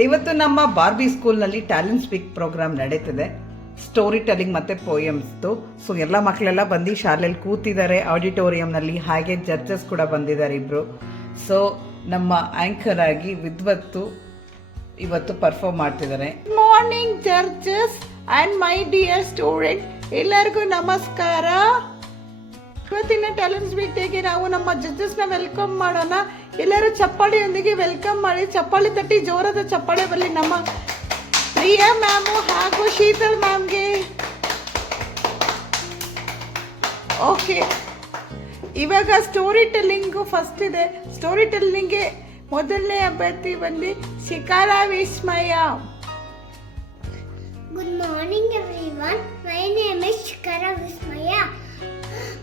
ಇವತ್ತು ನಮ್ಮ ಬಾರ್ಬಿ ಸ್ಕೂಲ್ನಲ್ಲಿ ಟ್ಯಾಲೆಂಟ್ ಸ್ಪೀಕ್ ಪ್ರೋಗ್ರಾಮ್ ನಡೀತಿದೆ. ಸ್ಟೋರಿ ಟೆಲ್ಲಿಂಗ್ ಮತ್ತು ಪೋಯಮ್ಸ್ದು. ಸೊ ಎಲ್ಲ ಮಕ್ಕಳೆಲ್ಲ ಬಂದು ಶಾಲೆಯಲ್ಲಿ ಕೂತಿದ್ದಾರೆ ಆಡಿಟೋರಿಯಂನಲ್ಲಿ. ಹಾಗೆ ಜಡ್ಜಸ್ ಕೂಡ ಬಂದಿದ್ದಾರೆ ಇಬ್ಬರು. ಸೊ ನಮ್ಮ ಆ್ಯಂಕರ್ ಆಗಿ ವಿದ್ವತ್ತು ಇವತ್ತು ಪರ್ಫಾರ್ಮ್ ಮಾಡ್ತಿದ್ದಾರೆ. Morning judges and my dear student, ಎಲ್ಲರಿಗೂ ನಮಸ್ಕಾರ. ಇವತ್ತಿನ ಟ್ಯಾಲೆಂಟ್ ಸ್ಪೀಕ್ ಡೇಗೆ ನಾವು ನಮ್ಮ ಜಡ್ಜಸ್ನ ವೆಲ್ಕಮ್ ಮಾಡೋಣ. ಎಲ್ಲರೂ ಚಪ್ಪಾಳಿಯೊಂದಿಗೆ ವೆಲ್ಕಮ್ ಮಾಡಿ. ಚಪ್ಪಾಳಿ ತಟ್ಟಿ, ಜೋರಾದ ಚಪ್ಪಾಳೆ ಬರಲಿ ನಮ್ಮ ಪ್ರಿಯಾ ಮ್ಯಾಮು ಹಾಗೂ ಶೀತಲ್ ಮ್ಯಾಮ್ಗೆ. ಓಕೆ, ಇವಾಗ ಸ್ಟೋರಿ ಟೆಲ್ಲಿಂಗು ಫಸ್ಟ್ ಇದೆ. ಸ್ಟೋರಿ ಟೆಲ್ಲಿಂಗ್ಗೆ ಮೊದಲನೇ ಅಭ್ಯರ್ಥಿ ಬಂದು ಶಿಖಾರಾ ವಿಸ್ಮಯ. Good morning everyone. My name is Shikhara Vismaya.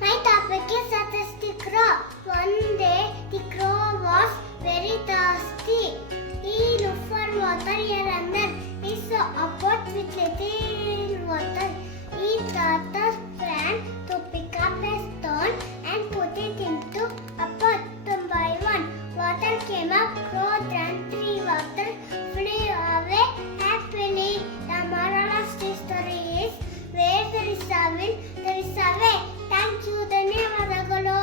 My topic is a stick crow. One day the crow was very thirsty. He looked for water here and there. He saw a pot with little water. He thought the friend to pick up a stone and put it into a pot. One by one, water came up. Crow drank three water, flew away happily. The moral of the story is, where there is a will, there is a way. Thank you. ಧನ್ಯವಾದಗಳು.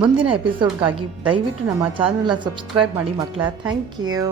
ಮುಂದಿನ ಎಪಿಸೋಡ್ಗಾಗಿ ದಯವಿಟ್ಟು ನಮ್ಮ ಚಾನಲ್ನ subscribe ಮಾಡಿ ಮಕ್ಕಳ. Thank you.